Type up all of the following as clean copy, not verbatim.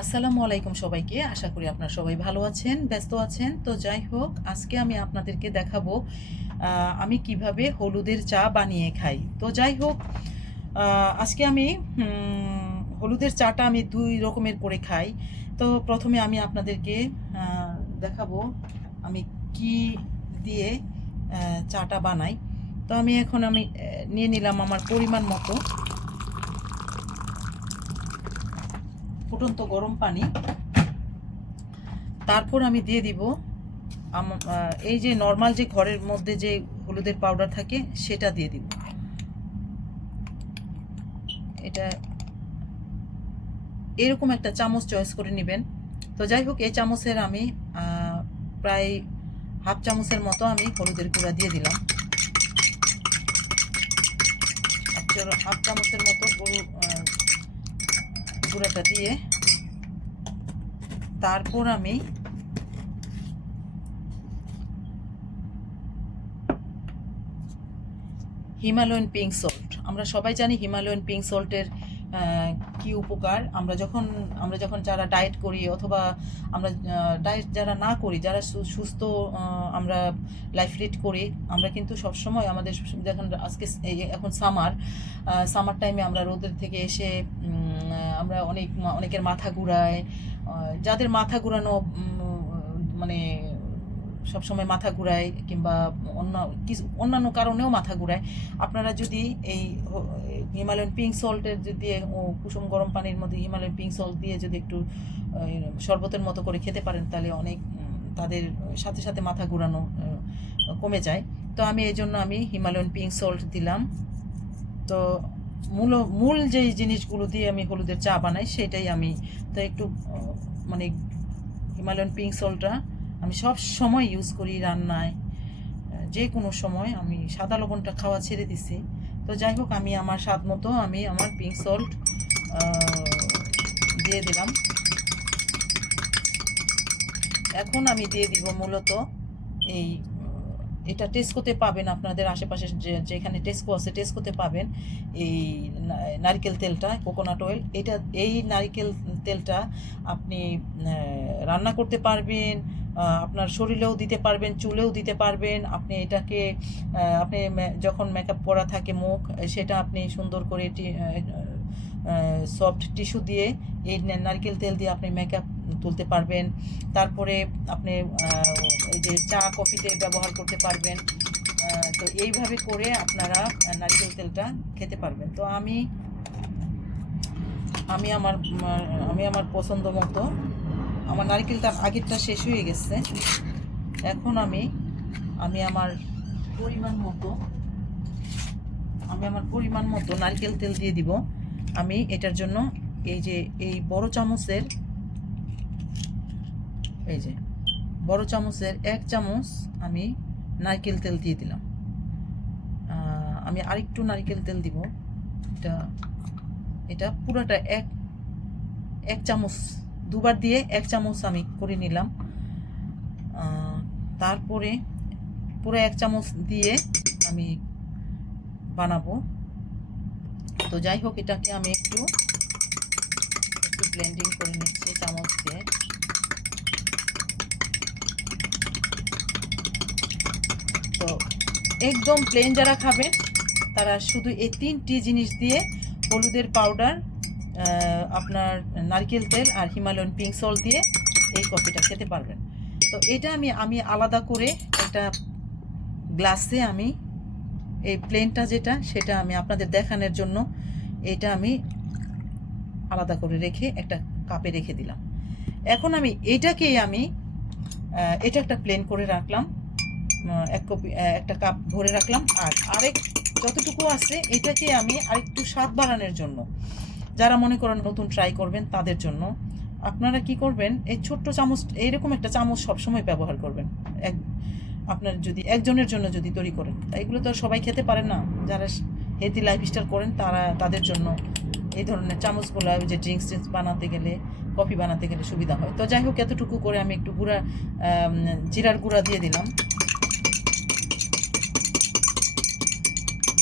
আসসালামু আলাইকুম সবাইকে। আশা করি আপনারা সবাই ভালো আছেন, ব্যস্ত আছেন। তো যাই হোক, আজকে আমি আপনাদেরকে দেখাবো আমি কিভাবে হলুদের চা বানিয়ে খাই। তো যাই হোক, আজকে আমি হলুদের চাটা আমি ২ রকমের করে খাই। তো প্রথমে আমি আপনাদেরকে আ দেখাবো আমি কি দিয়ে চাটা বানাই। তো আমি নিয়ে নিলাম আমার পরিমাণ মতো ফুটন্ত গরম পানি। তারপর আমি দিয়ে দিব এই যে নর্মাল যে ঘরের মধ্যে যে হলুদের পাউডার থাকে সেটা দিয়ে দিব। এটা এরকম একটা চামচ চয়েস করে নেবেন। তো যাই হোক, এই চামচের আমি প্রায় হাফ চামচের মতো আমি হলুদের গুঁড়া দিয়ে দিলাম। হাফ চামচের মতো গুঁড়াটা দিয়ে তারপর আমি হিমালয়ান পিঙ্ক সল্ট, আমরা সবাই জানি হিমালয়ান পিঙ্ক সল্টের কি উপকার। আমরা যখন যারা ডায়েট করি অথবা আমরা ডায়েট যারা না করি, যারা সুস্থ আমরা লাইফ লিড করি, আমরা কিন্তু সবসময় আমাদের যখন এখন সামার টাইমে আমরা রোদের থেকে এসে আমরা অনেকের মাথা ঘুরায়, যাদের মাথা ঘুরানো মানে সবসময় মাথা ঘুরায় কিংবা অন্যান্য কারণেও মাথা ঘুরায়, আপনারা যদি এই হিমালয়ান পিঙ্ক সল্টের দিয়ে কুসুম গরম পানির মধ্যে হিমালয়ান পিঙ্ক সল্ট দিয়ে যদি একটু শরবতের মতো করে খেতে পারেন, তাহলে অনেক তাদের সাথে সাথে মাথা ঘুরানো কমে যায়। তো এই জন্য আমি হিমালয়ান পিঙ্ক সল্ট দিলাম। তো মূল যেই জিনিসগুলো দিয়ে আমি হলুদের চা বানাই সেটাই আমি তো একটু মানে হিমালয়ান পিঙ্ক সল্টটা আমি সব সময় ইউজ করি রান্নায়, যে কোনো সময়। আমি সাদা লবণটা খাওয়া ছেড়ে দিছি। তো যাই হোক, আমি আমার স্বাদ মতো আমি আমার পিঙ্ক সল্ট দিয়ে দিলাম। এখন আমি দিয়ে দিব মূলত এই এটা টেস্কোতে পাবেন, আপনাদের আশেপাশে যেখানে টেস্কো আছে টেস্কোতে পাবেন এই নারকেল তেলটা, কোকোনাট অয়েল। এই নারকেল তেলটা আপনি রান্না করতে পারবেন, আপনার শরীরেও দিতে পারবেন, চুলেও দিতে পারবেন। আপনি এটাকে আপনি যখন মেকআপ করা থাকে মুখ, সেটা আপনি সুন্দর করে সফট টিস্যু দিয়ে এই নারকেল তেল দিয়ে আপনি মেকআপ তুলতে পারবেন। তারপরে আপনি এই যে চা কফিতে ব্যবহার করতে পারবেন। তো এইভাবে করে আপনারা নারকেল তেলটা খেতে পারবেন। তো আমি আমি আমার আমি আমার পছন্দ মতো, আমার নারকেলটা আগেরটা শেষ হয়ে গেছে। এখন আমি আমার পরিমাণ মতো পরিমাণ মতো নারকেল তেল দিয়ে দিব। আমি এটার জন্য এই বড় চামচের বড় চামচের 1 চামচ আমি নারকেল তেল দিয়ে দিলাম। আমি আরেকটু নারকেল তেল দিব। এটা পুরোটা এক চামচ, দুবার দিয়ে 1 চামচ আমি করে নিলাম। তারপরে পুরো 1 চামচ দিয়ে আমি বানাবো। তো যাই হোক, এটাকে আমি একটু ব্লেন্ডিং করে নিচ্ছি চামচ দিয়ে। তো একদম প্লেন যারা খাবেন তারা শুধু এই 3টি জিনিস দিয়ে হলুদের পাউডার, আপনার নারকেল তেল আর হিমালয়ান পিঙ্ক সল্ট দিয়ে এই কফিটা খেতে পারবেন। তো এটা আমি আলাদা করে একটা গ্লাসে আমি এই প্লেনটা সেটা আমি আপনাদের দেখানোর জন্য এটা আমি আলাদা করে রেখে একটা কাপে রেখে দিলাম। এখন এটা একটা প্লেন করে রাখলাম, একটা কাপ ভরে রাখলাম। আর যতটুকু আছে এটাকে আমি আরেকটু স্বাদ বাড়ানোর জন্য, যারা মনে করেন নতুন ট্রাই করবেন তাদের জন্য আপনারা কি করবেন, এই ছোট্ট চামচ, এইরকম একটা চামচ সবসময় ব্যবহার করবেন। আপনার যদি একজনের জন্য যদি তৈরি করেন, এগুলো তো সবাই খেতে পারেন না। যারা হেলদি লাইফস্টাইল করেন তাদের জন্য এই ধরনের চামচগুলো যে ড্রিঙ্কস বানাতে গেলে, কফি বানাতে গেলে সুবিধা হয়। তো যাই হোক, এতটুকু করে আমি একটু জিরার গুঁড়া দিয়ে দিলাম।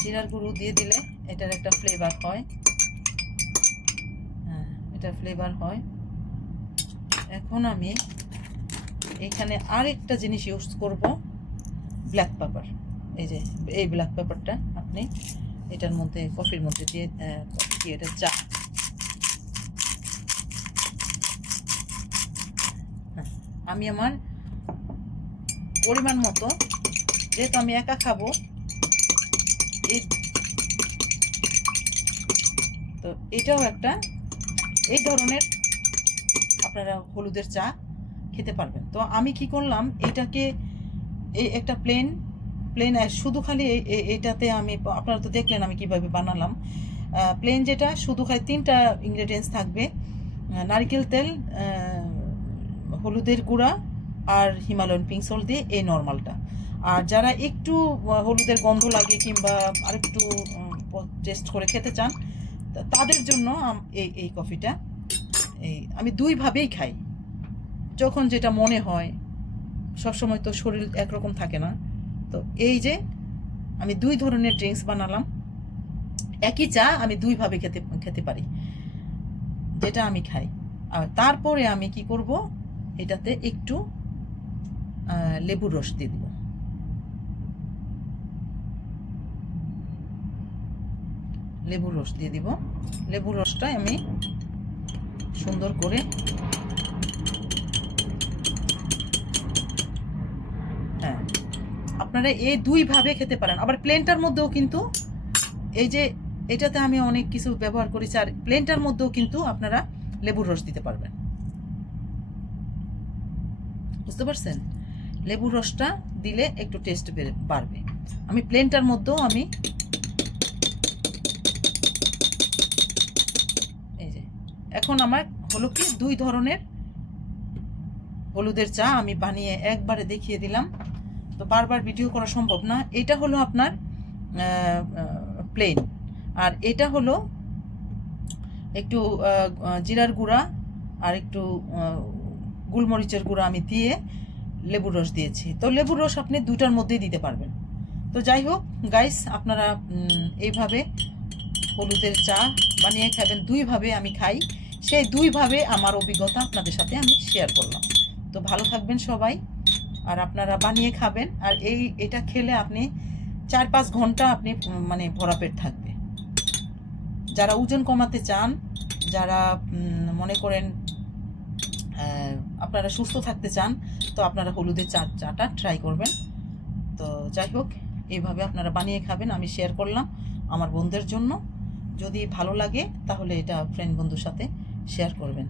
জিরার গুঁড়ো দিয়ে দিলে এটার একটা ফ্লেভার হয়। এটার ফ্লেভার হয়। এখন আমি এখানে আরেকটা জিনিস ইউজ করব, ব্ল্যাক পেপার। এই যে এই ব্ল্যাক পেপারটা আপনি এটার মধ্যে কফির মধ্যে দিয়ে এটা চা, আমি আমার পরিমাণ মতো, যেহেতু আমি একা খাবো এই, তো এটাও একটা এই ধরনের আপনারা হলুদের চা খেতে পারবেন। তো আমি কি করলাম, এটাকে এই একটা প্লেন শুধু খালি এইটাতে আমি, আপনারা তো দেখলেন আমি কিভাবে বানালাম। প্লেন যেটা শুধু খালি 3টা ইনগ্রেডিয়েন্টস থাকবে, নারকেল তেল, হলুদের গুঁড়া আর হিমালয়ান পিঙ্ক সল্ট দিয়ে এই নর্মালটা। আর যারা একটু হলুদের গন্ধ লাগে কিংবা আরেকটু টেস্ট করে খেতে চান, তাদের জন্য এই কফিটা আমি দুইভাবেই খাই, যখন যেটা মনে হয়। সবসময় তো শরীর একরকম থাকে না। তো এই যে আমি 2 ধরনের ড্রিঙ্কস বানালাম, একই চা আমি দুইভাবে খেতে পারি, যেটা আমি খাই। আর তারপরে আমি কি করব, এটাতে একটু লেবুর রস দিয়ে দিব। লেবুর রস দিয়ে দিব। লেবুর রসটা আমি সুন্দর করে, হ্যাঁ, আপনারা এই দুইভাবে খেতে পারেন। আবার প্লেনটার মধ্যেও কিন্তু, এই যে এটাতে আমি অনেক কিছু ব্যবহার করেছি, আর প্লেনটার মধ্যেও কিন্তু আপনারা লেবুর রস দিতে পারবেন। বুঝতে পারছেন? লেবুর রসটা দিলে একটু টেস্ট বাড়বে। আমি প্লেনটার মধ্যেও আমি এই যে, এখন আমার হলো কি 2 ধরনের হলুদের চা আমি বানিয়ে একবারে দেখিয়ে দিলাম। তো বারবার ভিডিও করা সম্ভব না। এটা হলো আপনার প্লেন, আর এটা হলো একটু জিরার গুঁড়া আর একটু গোলমরিচের গুঁড়া আমি দিয়ে লেবুর রস দিয়েছি। তো লেবুর রস আপনি 2টার মধ্যেই দিতে পারবেন। তো যাই হোক গাইস, আপনারা এইভাবে হলুদের চা বানিয়ে খাবেন। 2ভাবে আমি খাই, সেই 2ভাবে আমার অভিজ্ঞতা আপনাদের সাথে আমি শেয়ার করলাম। তো ভালো থাকবেন সবাই, আর আপনারা বানিয়ে খাবেন। আর এটা খেলে আপনি 4-5 ঘন্টা আপনি মানে ভরা পেট থাকবে। যারা ওজন কমাতে চান, যারা মনে করেন আপনারা সুস্থ থাকতে চান, তো আপনারা হলুদের চাটা ট্রাই করবেন। তো যাই হোক, এইভাবে আপনারা বানিয়ে খাবেন, আমি শেয়ার করলাম আমার বন্ধুদের জন্য। যদি ভালো লাগে তাহলে এটা ফ্রেন্ড বন্ধুর সাথে শেয়ার করবেন।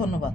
ধন্যবাদ।